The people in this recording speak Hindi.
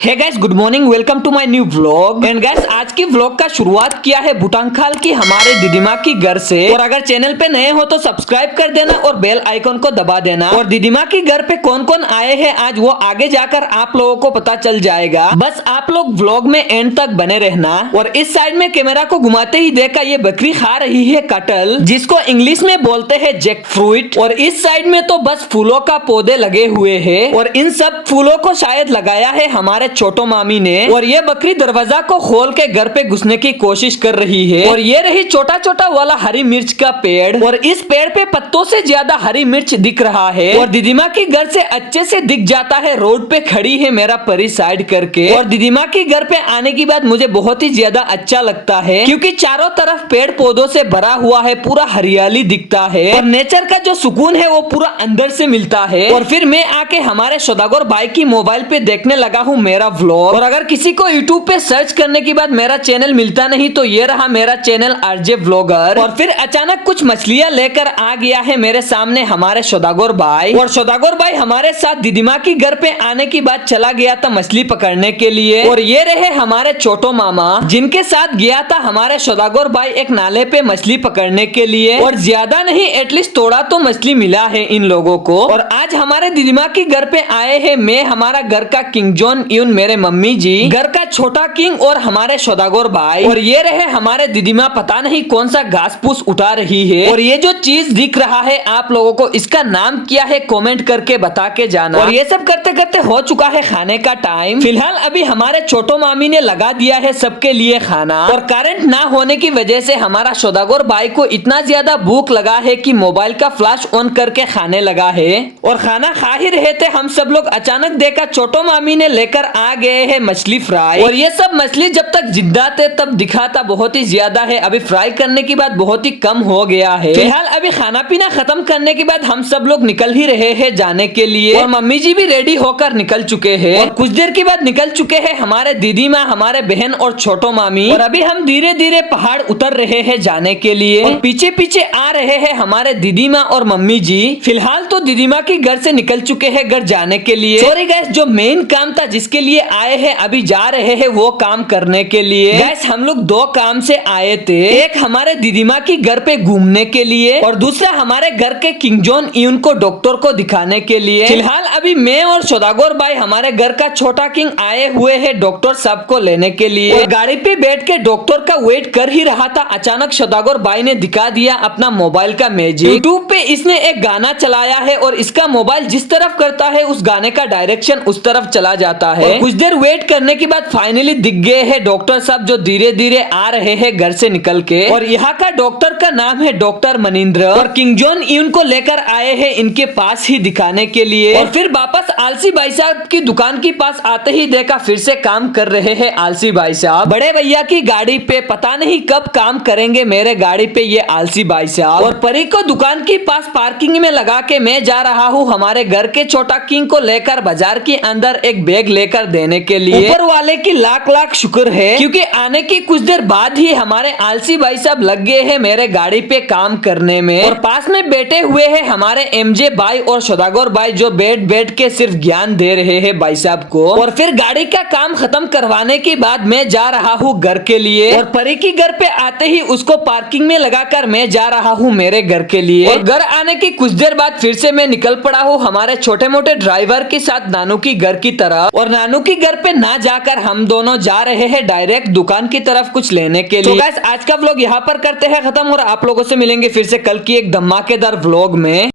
Hey guys, good morning, welcome to my new vlog. And guys, आज की व्लॉग का शुरुआत किया है भूटांखाल की हमारे दीदीमा की घर से। और अगर चैनल पे नए हो तो सब्सक्राइब कर देना और बेल आइकन को दबा देना। और दीदीमा की घर पे कौन कौन आए हैं आज वो आगे जाकर आप लोगों को पता चल जाएगा। बस आप लोग व्लॉग में एंड तक बने रहना। और इस साइड में कैमरा को घुमाते ही देखा ये बकरी खा रही है कटल, जिसको इंग्लिश में बोलते हैं जैक फ्रूट। और इस साइड में तो बस फूलों का पौधे लगे हुए है और इन सब फूलों को शायद लगाया है हमारे छोटो मामी ने। और ये बकरी दरवाजा को खोल के घर पे घुसने की कोशिश कर रही है। और ये रही छोटा छोटा वाला हरी मिर्च का पेड़। और इस पेड़ पे पत्तों से ज्यादा हरी मिर्च दिख रहा है। और दीदीमा की घर से अच्छे से दिख जाता है, रोड पे खड़ी है मेरा परी साइड करके। और दीदीमा की घर पे आने की बाद मुझे बहुत ही ज्यादा अच्छा लगता है, क्योंकि चारों तरफ पेड़ पौधों से भरा हुआ है, पूरा हरियाली दिखता है और नेचर का जो सुकून है वो पूरा अंदर से मिलता है। और फिर मैं आके हमारे सौदागर भाई की मोबाइल पे देखने लगा हूँ मेरा व्लॉग। और अगर किसी को यूट्यूब पे सर्च करने के बाद मेरा चैनल मिलता नहीं तो ये रहा मेरा चैनल आरजे व्लॉगर। और फिर अचानक कुछ मछलियां लेकर आ गया है मेरे सामने हमारे सौदागर भाई। और सौदागर भाई हमारे साथ दीदीमा की घर पे आने की बाद चला गया था मछली पकड़ने के लिए। और ये रहे हमारे छोटो मामा, जिनके साथ गया था हमारे सौदागर भाई एक नाले पे मछली पकड़ने के लिए। और ज्यादा नहीं, एटलीस्ट थोड़ा तो मछली मिला है इन लोगों को। और आज हमारे दीदीमा की घर पे आए हैं मैं, हमारा घर का किंग जॉन यून, मेरे मम्मी जी, घर का छोटा किंग और हमारे सौदागर भाई। और ये रहे हमारे दीदीमा, पता नहीं कौन सा घास फूस उठा रही है। और ये जो चीज दिख रहा है आप लोगों को, इसका नाम क्या है कमेंट करके बता के जाना। और ये सब करते करते हो चुका है खाने का टाइम। फिलहाल अभी हमारे छोटो मामी ने लगा दिया है सबके लिए खाना। और करंट ना होने की वजह से हमारा सौदागर भाई को इतना ज्यादा भूख लगा है कि मोबाइल का फ्लैश ऑन करके खाने लगा है। और खाना खा ही रहे थे हम सब लोग, अचानक देखा छोटो मामी ने लेकर आ गए हैं मछली फ्राई। और ये सब मछली जब तक जिंदा थे तब दिखा था बहुत ही ज्यादा है, अभी फ्राई करने के बाद बहुत ही कम हो गया है। फिलहाल अभी खाना पीना खत्म करने के बाद हम सब लोग निकल ही रहे हैं जाने के लिए। और मम्मी जी भी रेडी होकर निकल चुके हैं। और कुछ देर के बाद निकल चुके हैं हमारे दीदी माँ, हमारे बहन और छोटो मामी। और अभी हम धीरे धीरे पहाड़ उतर रहे हैं जाने के लिए। और पीछे पीछे आ रहे हैं हमारे दीदी माँ और मम्मी जी। फिलहाल तो दीदी माँ की घर से निकल चुके हैं घर जाने के लिए। सॉरी गाइस, जो मेन काम था जिसके लिए आए हैं अभी जा रहे हैं वो काम करने के लिए। गाइस, हम लोग दो काम से आए थे, एक हमारे दीदीमा की घर पे घूमने के लिए और दूसरा हमारे घर के किंग जॉन यून को डॉक्टर को दिखाने के लिए। फिलहाल अभी मैं और सौदागर भाई हमारे घर का छोटा किंग आए हुए हैं डॉक्टर साहब को लेने के लिए। और गाड़ी पे बैठ के डॉक्टर का वेट कर ही रहा था, अचानक सौदागर भाई ने दिखा दिया अपना मोबाइल का मैजिक। यूट्यूब पे इसने एक गाना चलाया है और इसका मोबाइल जिस तरफ करता है उस गाने का डायरेक्शन उस तरफ चला जाता है। कुछ देर वेट करने के बाद फाइनली दिख गए हैं डॉक्टर साहब, जो धीरे धीरे आ रहे हैं घर से निकल के। और यहाँ का डॉक्टर का नाम है डॉक्टर मनिंद्र। और किंग जॉन यून को लेकर आए हैं इनके पास ही दिखाने के लिए। और फिर वापस आलसी भाई साहब की दुकान के पास आते ही देखा फिर से काम कर रहे हैं आलसी भाई साहब। बड़े भैया की गाड़ी पे पता नहीं कब काम करेंगे मेरे गाड़ी पे ये आलसी भाई साहब। और परी को दुकान के पास पार्किंग में लगा के मैं जा रहा हूँ हमारे घर के छोटा किंग को लेकर बाजार के अंदर एक बैग लेकर देने के लिए। ऊपर वाले की लाख लाख शुक्र है, क्योंकि आने की कुछ देर बाद ही हमारे आलसी भाई साहब लग गए हैं मेरे गाड़ी पे काम करने में। और पास में बैठे हुए हैं हमारे एमजे भाई और सौदागर भाई, जो बैठ के सिर्फ ज्ञान दे रहे हैं भाई साहब को। और फिर गाड़ी का काम खत्म करवाने के बाद मैं जा रहा हूँ घर के लिए। और परी की घर पे आते ही उसको पार्किंग में लगाकर मैं जा रहा हूँ मेरे घर के लिए। और घर आने की कुछ देर बाद फिर से मैं निकल पड़ा हूँ हमारे छोटे मोटे ड्राइवर के साथ नानू की घर की तरफ। और नानू की घर पे ना जाकर हम दोनों जा रहे हैं डायरेक्ट दुकान की तरफ कुछ लेने के लिए। तो गाइस, आज का व्लॉग यहाँ पर करते हैं खत्म और आप लोगों से मिलेंगे फिर से कल की एक धमाकेदार व्लॉग में।